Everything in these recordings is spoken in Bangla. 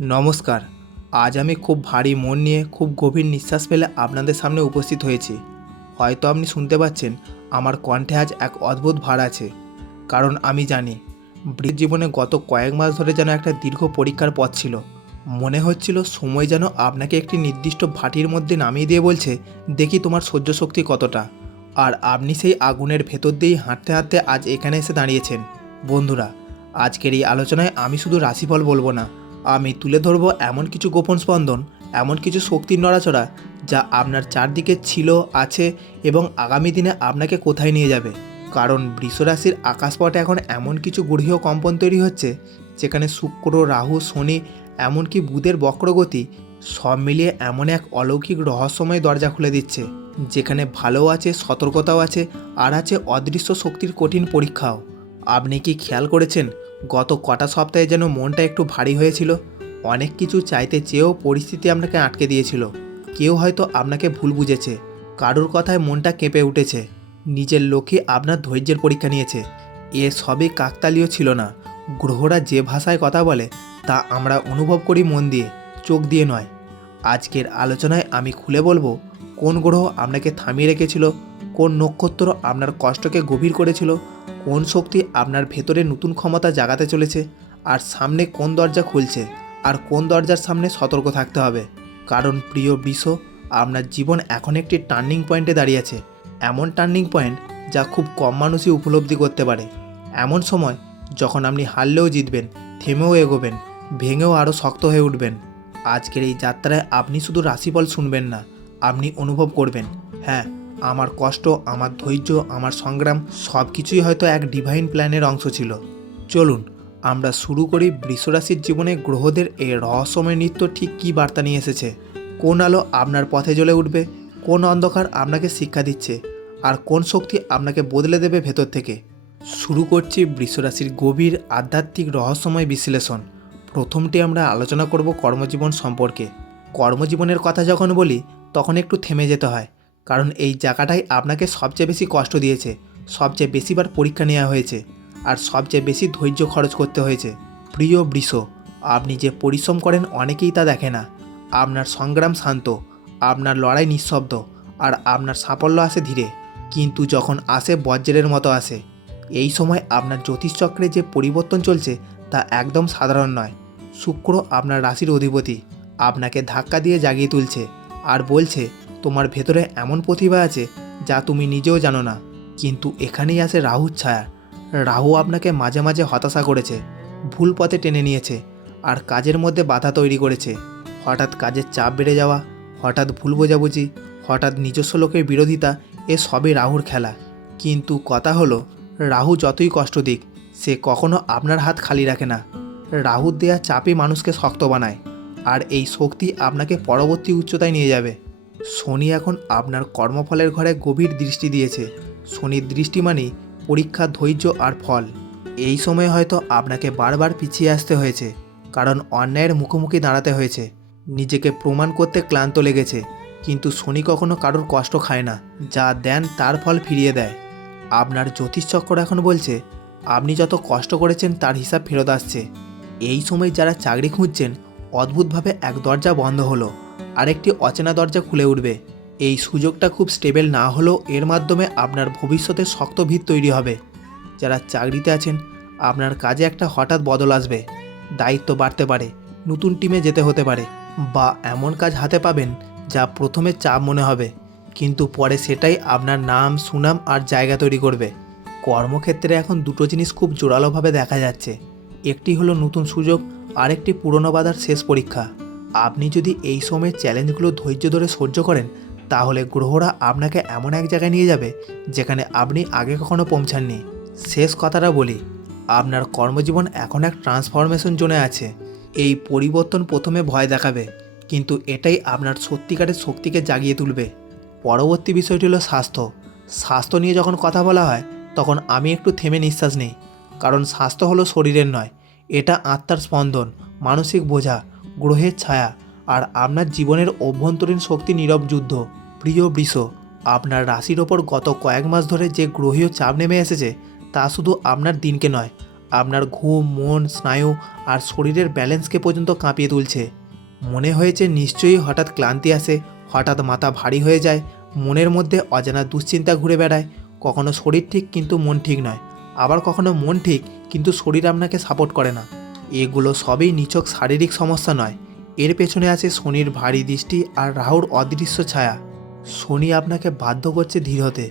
নমস্কার। আজ আমি খুব ভারী মন নিয়ে খুব গভীর নিঃশ্বাস ফেলে আপনাদের সামনে উপস্থিত হয়েছি। হয়তো আপনি শুনতে পাচ্ছেন, আমার কণ্ঠে আজ এক অদ্ভুত ভার আছে। কারণ আমি জানি, বৃদ্ধ জীবনে গত কয়েক মাস ধরে যেন একটা দীর্ঘ পরীক্ষার পথ ছিল। মনে হচ্ছিল সময় যেন আপনাকে একটি নির্দিষ্ট ভাটির মধ্যে নামিয়ে দিয়ে বলছে, দেখি তোমার সহ্য শক্তি কতটা। আর আপনি সেই আগুনের ভেতর দিয়েই হাঁটতে হাঁটতে আজ এখানে এসে দাঁড়িয়েছেন। বন্ধুরা, আজকের এই আলোচনায় আমি শুধু রাশিফল বলব না আমি তুলে ধরবো এমন কিছু গোপন স্পন্দন, এমন কিছু শক্তির নড়াচড়া যা আপনার চারদিকে ছিল, আছে এবং আগামী দিনে আপনাকে কোথায় নিয়ে যাবে। কারণ বৃষরাশির আকাশপটে এখন এমন কিছু গৃহীয় কম্পন তৈরি হচ্ছে, যেখানে শুক্র, রাহু, শনি, এমনকি বুধের বক্রগতি সব মিলিয়ে এমন এক অলৌকিক রহস্যময় দরজা খুলে দিচ্ছে, যেখানে ভালো আছে, সতর্কতাও আছে, আর আছে অদৃশ্য শক্তির কঠিন পরীক্ষাও। আপনি কি খেয়াল করেছেন গত কটা সপ্তাহে যেন মনটা একটু ভারী হয়েছিল। অনেক কিছু চাইতে চেয়েও পরিস্থিতি আপনাকে আটকে দিয়েছিল। কেউ হয়তো আপনাকে ভুল বুঝেছে। কারোর কথায় মনটা কেঁপে উঠেছে। নিজের লক্ষ্যে আপনার ধৈর্যের পরীক্ষা নিয়েছে। এ সবই কাকতালীয় ছিল না। গ্রহরা যে ভাষায় কথা বলে, তা আমরা অনুভব করি মন দিয়ে, চোখ দিয়ে নয়। আজকের আলোচনায় আমি খুলে বলব, কোন গ্রহ আপনাকে থামিয়ে রেখেছিল, কোন নক্ষত্র আপনার কষ্টকে গভীর করেছিল কোন শক্তি আপনার ভেতরে নতুন ক্ষমতা জাগাতে চলেছে? আর সামনে কোন দরজা খুলছে? আর কোন দরজার সামনে সতর্ক থাকতে হবে? কারণ প্রিয় বিষ আপনার জীবন এখন একটি টার্নিং পয়েন্টে দাঁড়িয়ে আছে। এমন টার্নিং পয়েন্ট যা খুব কম মানুষই উপলব্ধি করতে পারে। এমন সময়, যখন আপনি হারলেও জিতবেন, থেমেও এগোবেন, ভেঙেও আরও শক্ত হয়ে উঠবেন। আজকের এই যাত্রায় আপনি শুধু রাশিফল শুনবেন না, আপনি অনুভব করবেন। হ্যাঁ আমার কষ্ট, আমার ধৈর্য, আমার সংগ্রাম সব কিছুই হয়তো এক ডিভাইন প্ল্যানের অংশ ছিল। চলুন, আমরা শুরু করি বৃষরাশির জীবনে গ্রহদের এই রহস্যময় নৃত্য ঠিক কী বার্তা নিয়ে এসেছে? কোন আলো আপনার পথে জ্বলে উঠবে? কোন অন্ধকার আপনাকে শিক্ষা দিচ্ছে? আর কোন শক্তি আপনাকে বদলে দেবে ভেতর থেকে? শুরু করছি বৃষরাশির গভীর আধ্যাত্মিক রহস্যময় বিশ্লেষণ। প্রথমটি আমরা আলোচনা করব কর্মজীবন সম্পর্কে। কর্মজীবনের কথা যখন বলি, তখন একটু থেমে যেতে হয়। কারণ এই জায়গাটাই আপনাকে সবচেয়ে বেশি কষ্ট দিয়েছে, সবচেয়ে বেশিবার পরীক্ষা নেওয়া হয়েছে, আর সবচেয়ে বেশি ধৈর্য খরচ করতে হয়েছে। প্রিয় বৃষ, আপনি যে পরিশ্রম করেন অনেকেই তা দেখে না। আপনার সংগ্রাম শান্ত, আপনার লড়াই নিঃশব্দ, আর আপনার সাফল্য আসে ধীরে। কিন্তু যখন আসে বজ্রের মতো আসে, এই সময় আপনার জ্যোতিষচক্রে যে পরিবর্তন চলছে তা একদম সাধারণ নয়। শুক্র আপনার রাশির অধিপতি, আপনাকে ধাক্কা দিয়ে জাগিয়ে তুলছে, আর বলছে তোমার ভেতরে এমন প্রতিভা আছে যা তুমি নিজেও জানো না। কিন্তু এখানেই আসে রাহুর ছায়া। রাহু আপনাকে মাঝে মাঝে হতাশা করেছে, ভুল পথে টেনে নিয়েছে, আর কাজের মধ্যে বাধা তৈরি করেছে। হঠাৎ কাজের চাপ বেড়ে যাওয়া, হঠাৎ ভুল বোঝাবুঝি, হঠাৎ নিজস্ব লোকের বিরোধিতা, এ সবই রাহুর খেলা। কিন্তু কথা হলো, রাহু যতই কষ্ট দিক, সে কখনো আপনার হাত খালি রাখে না। রাহুর দেয়া চাপই মানুষকে শক্ত বানায়, আর এই শক্তি আপনাকে পরবর্তী উচ্চতায় নিয়ে যাবে। শনি এখন আপনার কর্মফলের ঘরে গভীর দৃষ্টি দিয়েছে। শনির দৃষ্টি মানেই পরীক্ষা, ধৈর্য আর ফল। এই সময়ে হয়তো আপনাকে বারবার পিছিয়ে আসতে হয়েছে, কারণ অন্যায়ের মুখোমুখি দাঁড়াতে হয়েছে। নিজেকে প্রমাণ করতে ক্লান্ত লেগেছে, কিন্তু শনি কখনো কারোর কষ্ট খায় না, যা দেন তার ফল ফিরিয়ে দেয়। আপনার জ্যোতিষচক্র এখন বলছে, আপনি যত কষ্ট করেছেন তার হিসাব ফেরত আসছে। এই সময় যারা চাকরি খুঁজছেন, অদ্ভুতভাবে এক দরজা বন্ধ হলো। আরেকটি অচেনা দরজা খুলে উঠবে। এই সুযোগটা খুব স্টেবল না হলেও এর মাধ্যমে আপনার ভবিষ্যতে শক্ত ভিত তৈরি হবে। যারা চাকরিতে আছেন, আপনার কাজে একটা হঠাৎ বদল আসবে। দায়িত্ব বাড়তে পারে, নতুন টিমে যেতে হতে পারে, বা এমন কাজ হাতে পাবেন যা প্রথমে চাপ মনে হবে। কিন্তু পরে সেটাই আপনার নাম, সুনাম আর জায়গা তৈরি করবে। কর্মক্ষেত্রে এখন দুটো জিনিস খুব জোরালোভাবে দেখা যাচ্ছে। একটি হলো নতুন সুযোগ, আরেকটি পুরনো বাধার শেষ পরীক্ষা। আপনি যদি এই সময়ের চ্যালেঞ্জগুলো ধৈর্য ধরে সহ্য করেন, তাহলে গ্রহরা আপনাকে এমন এক জায়গায় নিয়ে যাবে, যেখানে আপনি আগে কখনো পৌঁছাননি। শেষ কথাটা বলি, আপনার কর্মজীবন এখন এক ট্রান্সফরমেশন জোনে আছে। এই পরিবর্তন প্রথমে ভয় দেখাবে, কিন্তু এটাই আপনার সত্যিকারের শক্তিকে জাগিয়ে তুলবে। পরবর্তী বিষয়টি হলো স্বাস্থ্য। স্বাস্থ্য নিয়ে যখন কথা বলা হয়, তখন আমি একটু থেমে নিঃশ্বাস নিই, কারণ স্বাস্থ্য হলো শরীরের নয়, এটা আত্মার স্পন্দন, মানসিক বোঝা। গ্রহের ছায়া আর আপনার জীবনের অভ্যন্তরীণ শক্তি নীরব যুদ্ধ। প্রিয় বৃষ, আপনার রাশির ওপর গত কয়েক মাস ধরে যে গ্রহীয় চাপ নেমে এসেছে, তা শুধু আপনার দিনকে নয়, আপনার ঘুম, মন, স্নায়ু আর শরীরের ব্যালেন্সকে পর্যন্ত কাঁপিয়ে তুলছে। মনে হয়েছে নিশ্চয়ই হঠাৎ ক্লান্তি আসে, হঠাৎ মাথা ভারী হয়ে যায়, মনের মধ্যে অজানা দুশ্চিন্তা ঘুরে বেড়ায়। কখনো শরীর ঠিক, কিন্তু মন ঠিক নয়। আবার কখনো মন ঠিক, কিন্তু শরীর আপনাকে সাপোর্ট করে না। এগুলো সবই নিছক শারীরিক সমস্যা নয়। এর পেছনে আছে শনির ভারী দৃষ্টি আর রাহুর অদৃশ্য ছায়া। শনি আপনাকে বাধ্য করছে ধীর হতে।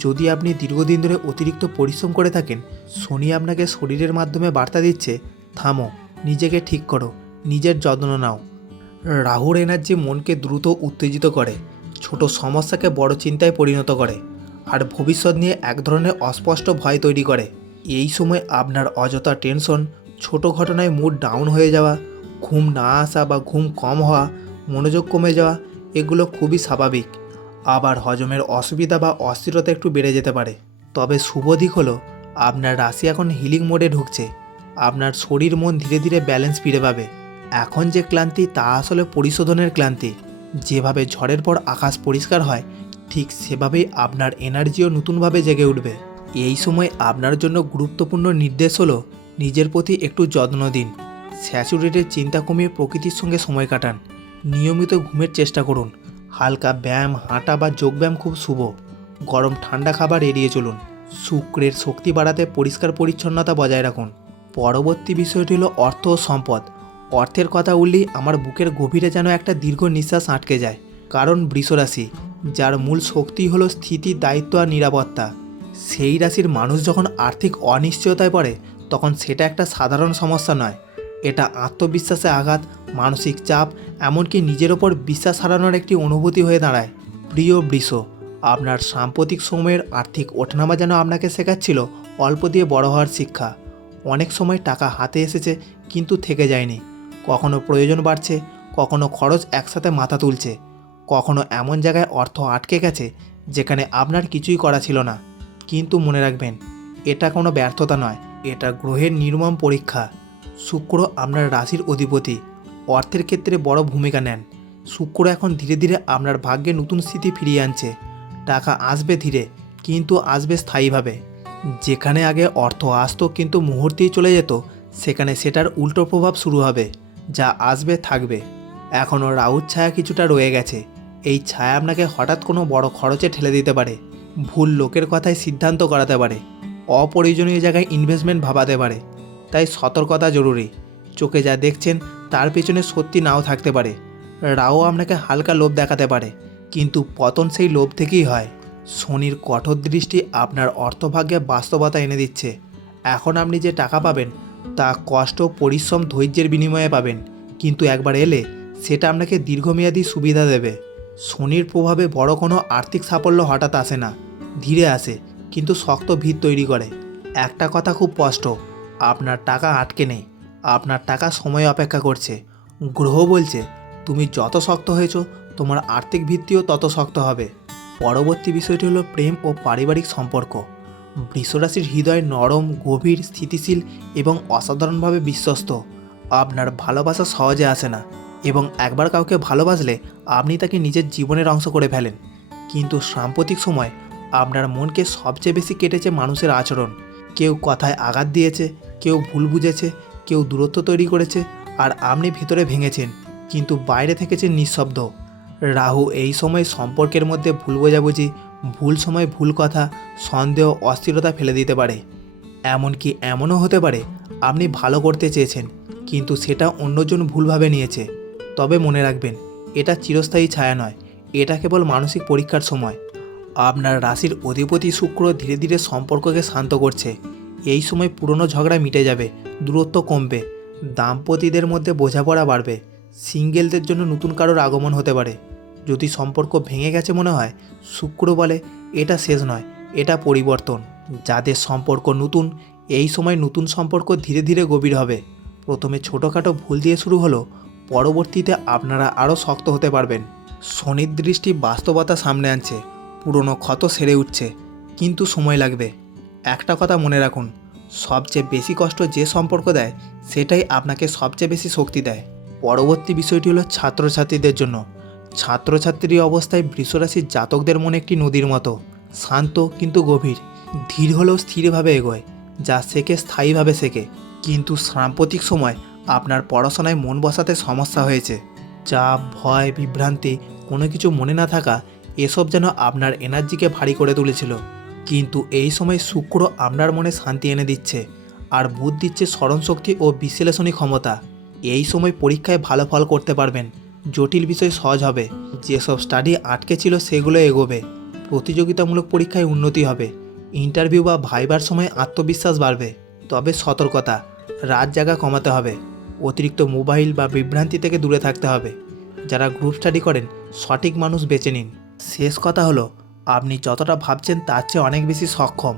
যদি আপনি দীর্ঘদিন ধরে অতিরিক্ত পরিশ্রম করে থাকেন, শনি আপনাকে শরীরের মাধ্যমে বার্তা দিচ্ছে, থামো, নিজেকে ঠিক করো, নিজের যত্ন নাও। রাহুর এনার্জি মনকে দ্রুত উত্তেজিত করে, ছোট সমস্যাকে বড় চিন্তায় পরিণত করে, আর ভবিষ্যৎ নিয়ে এক ধরনের অস্পষ্ট ভয় তৈরি করে। এই সময় আপনার অযথা টেনশন ছোট ঘটনায় মুড ডাউন হয়ে যাওয়া, ঘুম না আসা বা ঘুম কম হওয়া, মনোযোগ কমে যাওয়া, এগুলো খুবই স্বাভাবিক। আবার হজমের অসুবিধা বা অস্থিরতা একটু বেড়ে যেতে পারে। তবে শুভ দিক হলো, আপনার রাশি এখন হিলিং মোডে ঢুকছে। আপনার শরীর মন ধীরে ধীরে ব্যালেন্স ফিরে পাবে। এখন যে ক্লান্তি, তা আসলে পরিশোধনের ক্লান্তি। যেভাবে ঝড়ের পর আকাশ পরিষ্কার হয়, ঠিক সেভাবেই আপনার এনার্জিও নতুনভাবে জেগে উঠবে। এই সময় আপনার জন্য গুরুত্বপূর্ণ নির্দেশ হলো নিজের প্রতি একটু যত্ন দিন। স্যাচুরেটের চিন্তা কমিয়ে প্রকৃতির সঙ্গে সময় কাটান। নিয়মিত ঘুমের চেষ্টা করুন। হালকা ব্যায়াম, হাঁটা বা যোগব্যায়াম খুব শুভ। গরম, ঠান্ডা খাবার এড়িয়ে চলুন। শুক্রের শক্তি বাড়াতে পরিষ্কার পরিচ্ছন্নতা বজায় রাখুন। পরবর্তী বিষয়টি হলো অর্থ ও সম্পদ। অর্থের কথা উঠলেই আমার বুকের গভীরে যেন একটা দীর্ঘ নিঃশ্বাস আটকে যায়। কারণ বৃষরাশি যার মূল শক্তি হলো স্থিতি, দায়িত্ব আর নিরাপত্তা। সেই রাশির মানুষ যখন আর্থিক অনিশ্চয়তায় পড়ে তখন সেটা একটা সাধারণ সমস্যা নয়। এটা আত্মবিশ্বাসে আঘাত, মানসিক চাপ, এমনকি নিজের ওপর বিশ্বাস হারানোর একটি অনুভূতি হয়ে দাঁড়ায়। প্রিয় বৃষ, আপনার সাম্প্রতিক সময়ের আর্থিক ওঠানামা যেন আপনাকে শেখাচ্ছিল অল্প দিয়ে বড় হওয়ার শিক্ষা। অনেক সময় টাকা হাতে এসেছে, কিন্তু থেকে যায়নি। কখনো প্রয়োজন বাড়ছে, কখনো খরচ একসাথে মাথা তুলছে। কখনো এমন জায়গায় অর্থ আটকে গেছে, যেখানে আপনার কিছুই করা ছিল না। কিন্তু মনে রাখবেন, এটা কোনো ব্যর্থতা নয়। এটা গ্রহের নির্মম পরীক্ষা। শুক্র আপনার রাশির অধিপতি। অর্থের ক্ষেত্রে বড় ভূমিকা নেন। শুক্র এখন ধীরে ধীরে আপনার ভাগ্যে নতুন স্থিতি ফিরিয়ে আনছে। টাকা আসবে ধীরে, কিন্তু আসবে স্থায়ীভাবে। যেখানে আগে অর্থ আসতো কিন্তু মুহূর্তেই চলে যেত, সেখানে সেটার উল্টো প্রভাব শুরু হবে, যা আসবে থাকবে। এখনও রাউত ছায়া কিছুটা রয়ে গেছে। এই ছায়া আপনাকে হঠাৎ কোনো বড় খরচে ঠেলে দিতে পারে। ভুল লোকের কথায় সিদ্ধান্ত করাতে পারে। অপ্রয়োজনীয় জায়গায় ইনভেস্টমেন্ট ভাবাতে পারে। তাই সতর্কতা জরুরি। চোখে যা দেখছেন, তার পেছনে সত্যি নাও থাকতে পারে। রাও আপনাকে হালকা লোভ দেখাতে পারে, কিন্তু পতন সেই লোভ থেকেই হয়। শনির কঠোর দৃষ্টি আপনার অর্থভাগ্যে বাস্তবতা এনে দিচ্ছে। এখন আপনি যে টাকা পাবেন, তা কষ্ট, পরিশ্রম, ধৈর্যের বিনিময়ে পাবেন। কিন্তু একবার এলে সেটা আপনাকে দীর্ঘমেয়াদী সুবিধা দেবে। শনির প্রভাবে বড় কোনো আর্থিক সাফল্য হঠাৎ আসে না। ধীরে আসে। কিন্তু শক্ত ভিত তৈরি করে। একটা কথা খুব স্পষ্ট, আপনার টাকা আটকে নেই। আপনার টাকা সময় অপেক্ষা করছে। গ্রহ বলছে, তুমি যত শক্ত হয়েছ, তোমার আর্থিক ভিত্তিও তত শক্ত হবে। পরবর্তী বিষয়টি হলো প্রেম ও পারিবারিক সম্পর্ক। বৃষরাশির হৃদয় নরম, গভীর, স্থিতিশীল এবং অসাধারণভাবে বিশ্বস্ত। আপনার ভালোবাসা সহজে আসে না এবং একবার কাউকে ভালোবাসলে আপনি তাকে নিজের জীবনের অংশ করে ফেলেন। কিন্তু সাম্প্রতিক সময় আপনার মনকে সবচেয়ে বেশি কেটেছে মানুষের আচরণ। কেউ কথায় আঘাত দিয়েছে, কেউ ভুল বুঝেছে, কেউ দূরত্ব তৈরি করেছে আর আপনি ভিতরে ভেঙেছেন, কিন্তু বাইরে থেকেছেন নিঃশব্দ। রাহু এই সময় সম্পর্কের মধ্যে ভুল বোঝাবুঝি, ভুল সময় ভুল কথা, সন্দেহ, অস্থিরতা ফেলে দিতে পারে। এমনকি এমনও হতে পারে, আপনি ভালো করতে চেয়েছেন, কিন্তু সেটা অন্যজন ভুলভাবে নিয়েছে। তবে মনে রাখবেন, এটা চিরস্থায়ী ছায়া নয়, এটা কেবল মানসিক পরীক্ষার সময়। আপনার রাশির অধিপতি শুক্র ধীরে ধীরে সম্পর্ককে শান্ত করছে। এই সময় পুরনো ঝগড়া মিটে যাবে, দূরত্ব কমবে, দাম্পতিদের মধ্যে বোঝাপড়া বাড়বে, সিঙ্গেলদের জন্য নতুন কারোর আগমন হতে পারে। যদি সম্পর্ক ভেঙে গেছে মনে হয়, শুক্র বলে, এটা শেষ নয়, এটা পরিবর্তন। যাদের সম্পর্ক নতুন, এই সময় নতুন সম্পর্ক ধীরে ধীরে গভীর হবে। প্রথমে ছোটোখাটো ভুল দিয়ে শুরু হলো, পরবর্তীতে আপনারা আরও শক্ত হতে পারবেন। শনির দৃষ্টি বাস্তবতা সামনে আনছে। পুরনো ক্ষত সেরে উঠছে, কিন্তু সময় লাগবে। একটা কথা মনে রাখুন, সবচেয়ে বেশি কষ্ট যে সম্পর্ক দেয়, সেটাই আপনাকে সবচেয়ে বেশি শক্তি দেয়। পরবর্তী বিষয়টি হলো ছাত্রছাত্রীদের জন্য। ছাত্রছাত্রী অবস্থায় বৃষরাশির জাতকদের মনে একটি নদীর মতো। শান্ত কিন্তু গভীর। ধীর হলেও স্থিরভাবে এগোয়, যা শেখে, স্থায়ীভাবে শেখে। কিন্তু সাম্প্রতিক সময় আপনার পড়াশোনায় মন বসাতে সমস্যা হয়েছে। চাপ, ভয়, বিভ্রান্তি, কোনো কিছু মনে না থাকা এসব যেন আপনার এনার্জিকে ভারী করে তুলেছিল। কিন্তু এই সময় শুক্র আপনার মনে শান্তি এনে দিচ্ছে আর বুধ দিচ্ছে স্মরণশক্তি ও বিশ্লেষণী ক্ষমতা। এই সময় পরীক্ষায় ভালো ফল করতে পারবেন। জটিল বিষয় সহজ হবে। যেসব স্টাডি আটকে ছিল সেগুলো এগোবে। প্রতিযোগিতামূলক পরীক্ষায় উন্নতি হবে। ইন্টারভিউ বা ভাইবার সময় আত্মবিশ্বাস বাড়বে। তবে সতর্কতা, রাত জাগা কমাতে হবে। অতিরিক্ত মোবাইল বা বিভ্রান্তি থেকে দূরে থাকতে হবে। যারা গ্রুপ স্টাডি করেন, সঠিক মানুষ বেছে নিন। শেষ কথা হলো, আপনি যতটা ভাবছেন তার চেয়ে অনেক বেশি সক্ষম।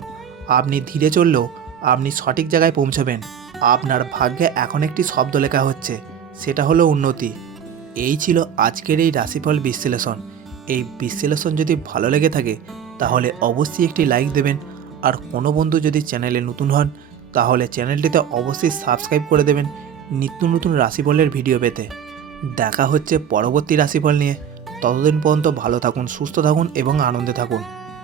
আপনি ধীরে চললেও আপনি সঠিক জায়গায় পৌঁছবেন। আপনার ভাগ্যে এখন একটি শব্দ লেখা হচ্ছে, সেটা হলো উন্নতি। এই ছিল আজকের এই রাশিফল বিশ্লেষণ। এই বিশ্লেষণ যদি ভালো লেগে থাকে, তাহলে অবশ্যই একটি লাইক দেবেন। আর কোনো বন্ধু যদি চ্যানেলে নতুন হন, তাহলে চ্যানেলটিতে অবশ্যই সাবস্ক্রাইব করে দেবেন নিত্য নতুন রাশিফলের ভিডিও পেতে। দেখা হচ্ছে পরবর্তী রাশিফল নিয়ে। ততদিন পর্যন্ত ভালো থাকুন সুস্থ থাকুন এবং আনন্দে থাকুন।